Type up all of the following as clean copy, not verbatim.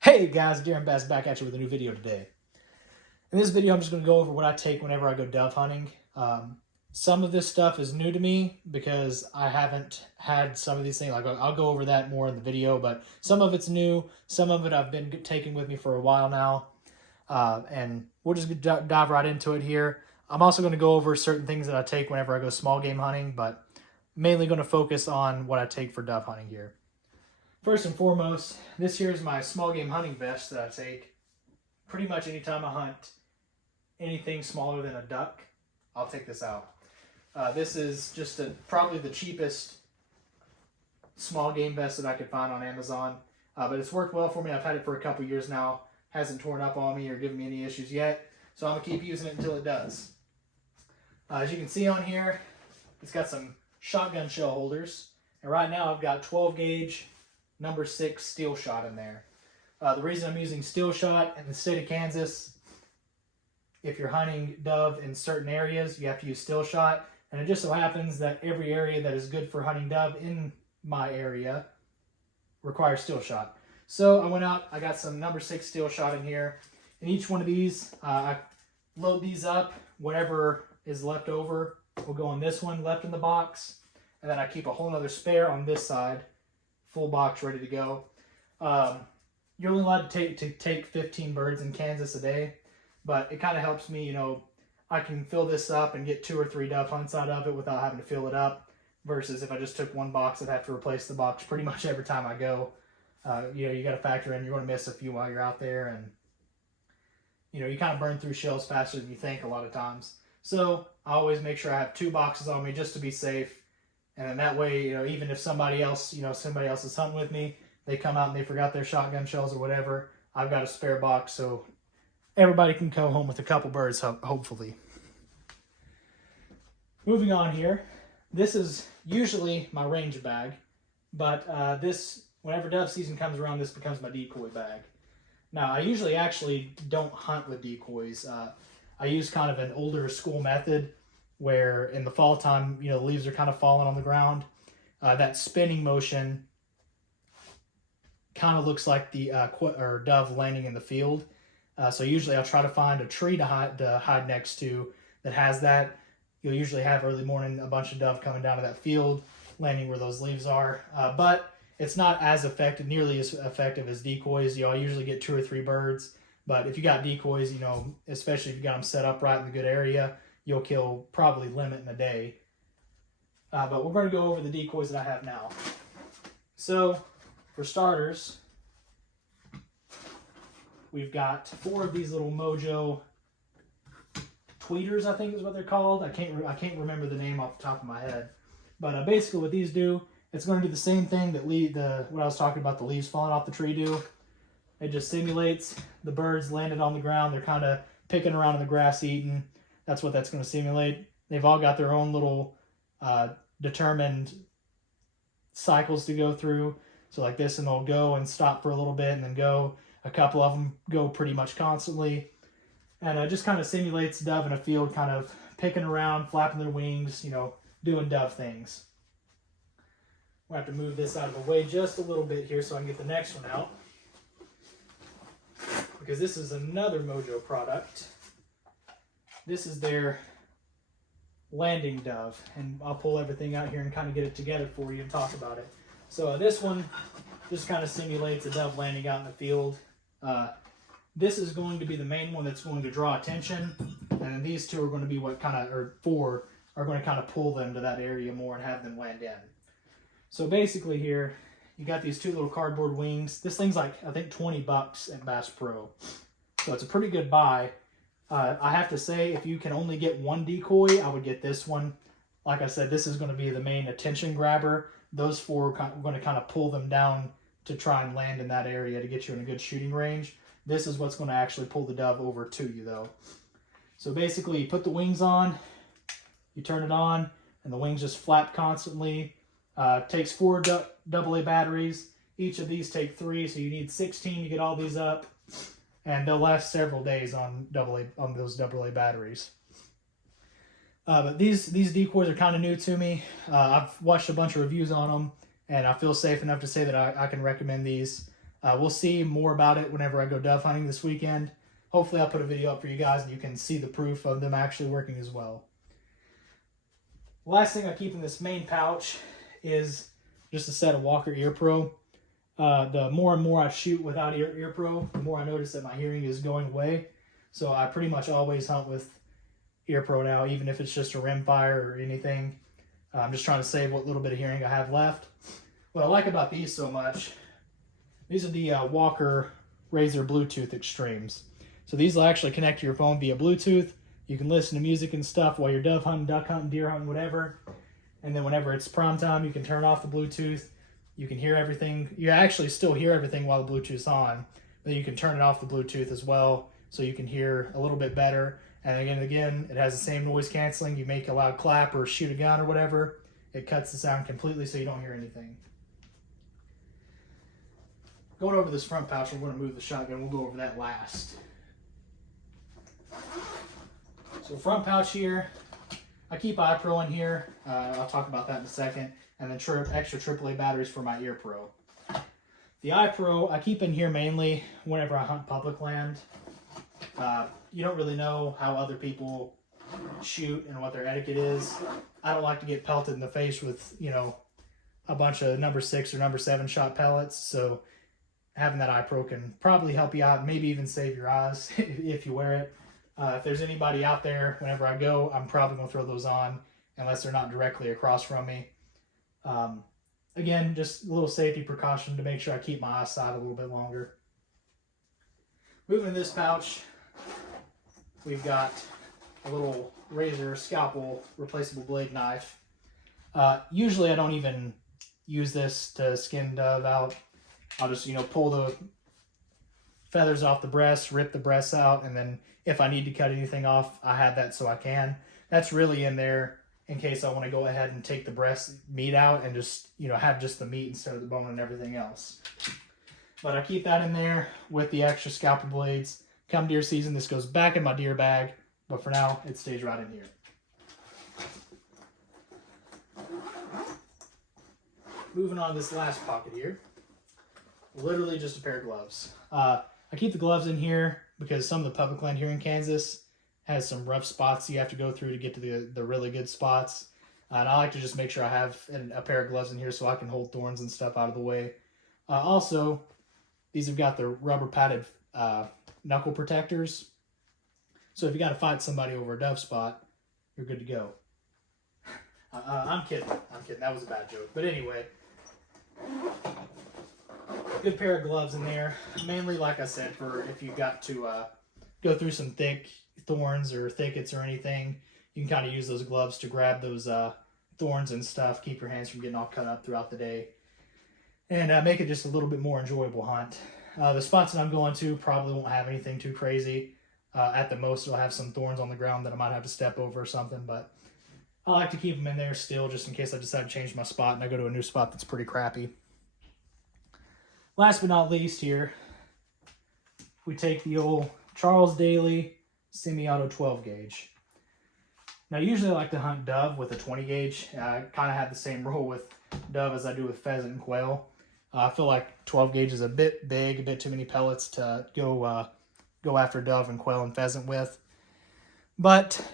Hey guys, Darren Bass back at you with a new video today. In this video, I'm just going to go over what I take whenever I go dove hunting. Some of this stuff is new to me because I haven't had some of these things. Like I'll go over that more in the video, but some of it's new. Some of it I've been taking with me for a while now. And we'll just dive right into it here. I'm also going to go over certain things that I take whenever I go small game hunting, but mainly going to focus on what I take for dove hunting here. First and foremost, this here is my small game hunting vest that I take pretty much anytime I hunt anything smaller than a duck. I'll take this out. This is just probably the cheapest small game vest that I could find on Amazon, but it's worked well for me. I've had it for a couple years now. Hasn't torn up on me or given me any issues yet, so I'm going to keep using it until it does. As you can see on here, it's got some shotgun shell holders, and right now I've got 12 gauge number 6 steel shot in there. The reason I'm using steel shot in the state of Kansas, if you're hunting dove in certain areas, you have to use steel shot. And it just so happens that every area that is good for hunting dove in my area requires steel shot. So I went out, I got some number 6 steel shot in here. And each one of these, I load these up. Whatever is left over will go on this one left in the box. And then I keep a whole nother spare on this side, full box ready to go. You're only allowed to take 15 birds in Kansas a day, but it kind of helps me, I can fill this up and get 2 or 3 dove hunts out of it without having to fill it up, versus if I just took one box, I'd have to replace the box pretty much every time I go. You got to factor in you're going to miss a few while you're out there, and you kind of burn through shells faster than you think a lot of times. So I always make sure I have 2 boxes on me just to be safe. And then that way, even if somebody else is hunting with me, they come out and they forgot their shotgun shells or whatever, I've got a spare box so everybody can go home with a couple birds, hopefully. Moving on here, this is usually my range bag, but whenever dove season comes around, this becomes my decoy bag. Now, I usually actually don't hunt with decoys. I use kind of an older school method where in the fall time, the leaves are kind of falling on the ground. That spinning motion kind of looks like the dove landing in the field. So usually I'll try to find a tree to hide next to that has that. You'll usually have early morning a bunch of dove coming down to that field, landing where those leaves are. But it's not as effective, nearly as effective as decoys. I usually get 2 or 3 birds. But if you got decoys, especially if you got them set up right in the good area, you'll kill probably limit in a day. But we're going to go over the decoys that I have now. So, for starters, we've got 4 of these little Mojo tweeters, I think is what they're called. I can't remember the name off the top of my head. But basically what these do, it's going to do the same thing that what I was talking about, the leaves falling off the tree do. It just simulates the birds landed on the ground. They're kind of picking around in the grass eating. That's what that's going to simulate. They've all got their own little determined cycles to go through. So like this, and they'll go and stop for a little bit and then go. A couple of them go pretty much constantly. And it just kind of simulates dove in a field, kind of picking around, flapping their wings, doing dove things. We'll have to move this out of the way just a little bit here so I can get the next one out, because this is another Mojo product. This is their landing dove, and I'll pull everything out here and kind of get it together for you and talk about it. So this one just kind of simulates a dove landing out in the field. This is going to be the main one that's going to draw attention, and then these 2 are going to be 4 are going to kind of pull them to that area more and have them land in. So basically here, you got these 2 little cardboard wings. This thing's like, I think, $20 at Bass Pro. So it's a pretty good buy. I have to say, if you can only get 1 decoy, I would get this one. Like I said, this is going to be the main attention grabber. Those 4 are going to kind of pull them down to try and land in that area to get you in a good shooting range. This is what's going to actually pull the dove over to you, though. So basically, you put the wings on, you turn it on, and the wings just flap constantly. Takes 4 AA batteries. Each of these take 3, so you need 16 to get all these up. And they'll last several days on those AA batteries. But these decoys are kind of new to me. I've watched a bunch of reviews on them, and I feel safe enough to say that I can recommend these. We'll see more about it whenever I go dove hunting this weekend. Hopefully I'll put a video up for you guys and you can see the proof of them actually working as well. The last thing I keep in this main pouch is just a set of Walker Ear Pro. The more and more I shoot without Ear Pro, the more I notice that my hearing is going away. So I pretty much always hunt with Ear Pro now, even if it's just a rimfire or anything. I'm just trying to save what little bit of hearing I have left. What I like about these so much, these are the Walker Razor Bluetooth Extremes. So these will actually connect to your phone via Bluetooth. You can listen to music and stuff while you're dove hunting, duck hunting, deer hunting, whatever. And then whenever it's prime time, you can turn off the Bluetooth. You can hear everything. You actually still hear everything while the Bluetooth's on. But you can turn it off the Bluetooth as well, so you can hear a little bit better. And again, it has the same noise canceling. You make a loud clap or shoot a gun or whatever, it cuts the sound completely so you don't hear anything. Going over this front pouch, we're going to move the shotgun. We'll go over that last. So front pouch here, I keep iPro in here. I'll talk about that in a second. And then extra AAA batteries for my Ear Pro. The iPro I keep in here mainly whenever I hunt public land. You don't really know how other people shoot and what their etiquette is. I don't like to get pelted in the face with, you know, a bunch of number 6 or number 7 shot pellets. So having that iPro can probably help you out, maybe even save your eyes if you wear it. If there's anybody out there, whenever I go, I'm probably going to throw those on unless they're not directly across from me. Again, just a little safety precaution to make sure I keep my eyesight a little bit longer. Moving this pouch, we've got a little razor scalpel replaceable blade knife. Usually I don't even use this to skin dove out. I'll just, pull the feathers off the breast, rip the breasts out, and then if I need to cut anything off, I have that so I can. That's really in there in case I want to go ahead and take the breast meat out and just, have just the meat instead of the bone and everything else. But I keep that in there with the extra scalpel blades. Come deer season, this goes back in my deer bag, but for now, it stays right in here. Moving on to this last pocket here. Literally just a pair of gloves. I keep the gloves in here because some of the public land here in Kansas has some rough spots you have to go through to get to the really good spots. And I like to just make sure I have a pair of gloves in here so I can hold thorns and stuff out of the way. Also, these have got the rubber padded knuckle protectors. So if you got to fight somebody over a dove spot, you're good to go. I'm kidding. That was a bad joke. But anyway, good pair of gloves in there. Mainly, like I said, for if you've got to go through some thick thorns or thickets or anything, you can kind of use those gloves to grab those thorns and stuff, keep your hands from getting all cut up throughout the day, and make it just a little bit more enjoyable hunt. The spots that I'm going to probably won't have anything too crazy. At the most, it'll have some thorns on the ground that I might have to step over or something, but I like to keep them in there still just in case I decide to change my spot and I go to a new spot that's pretty crappy. Last but not least here, we take the old Charles Daly semi-auto 12 gauge. Now usually I like to hunt dove with a 20 gauge. I kind of have the same rule with dove as I do with pheasant and quail. I feel like 12 gauge is a bit big, a bit too many pellets to go after dove and quail and pheasant with. But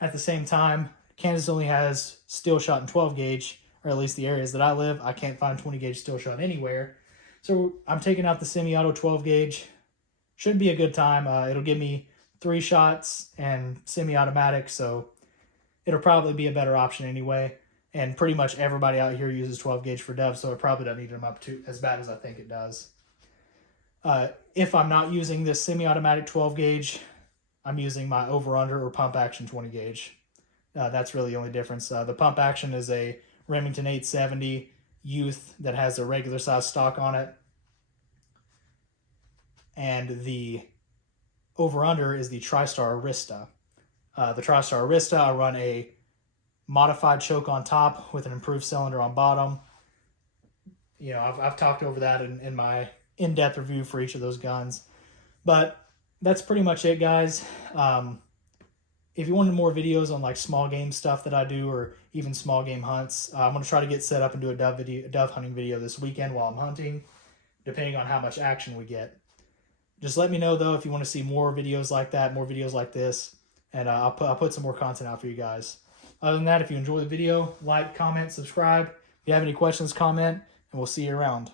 at the same time, Kansas only has steel shot and 12 gauge, or at least the areas that I live. I can't find 20 gauge steel shot anywhere. So I'm taking out the semi-auto 12 gauge. Should be a good time. It'll give me 3 shots and semi-automatic, so it'll probably be a better option anyway. And pretty much everybody out here uses 12 gauge for dove, so it probably doesn't eat them up too as bad as I think it does. If I'm not using this semi-automatic 12 gauge, I'm using my over-under or pump action 20 gauge. That's really the only difference. The pump action is a Remington 870 Youth that has a regular size stock on it. And the over-under is the TriStar Arista. The TriStar Arista, I run a modified choke on top with an improved cylinder on bottom. I've talked over that in my in-depth review for each of those guns. But that's pretty much it, guys. If you wanted more videos on like small game stuff that I do or even small game hunts, I'm going to try to get set up and do a dove hunting video this weekend while I'm hunting. depending on how much action we get. Just let me know, though, if you want to see more videos like that, more videos like this, and I'll put some more content out for you guys. Other than that, if you enjoy the video, like, comment, subscribe. If you have any questions, comment, and we'll see you around.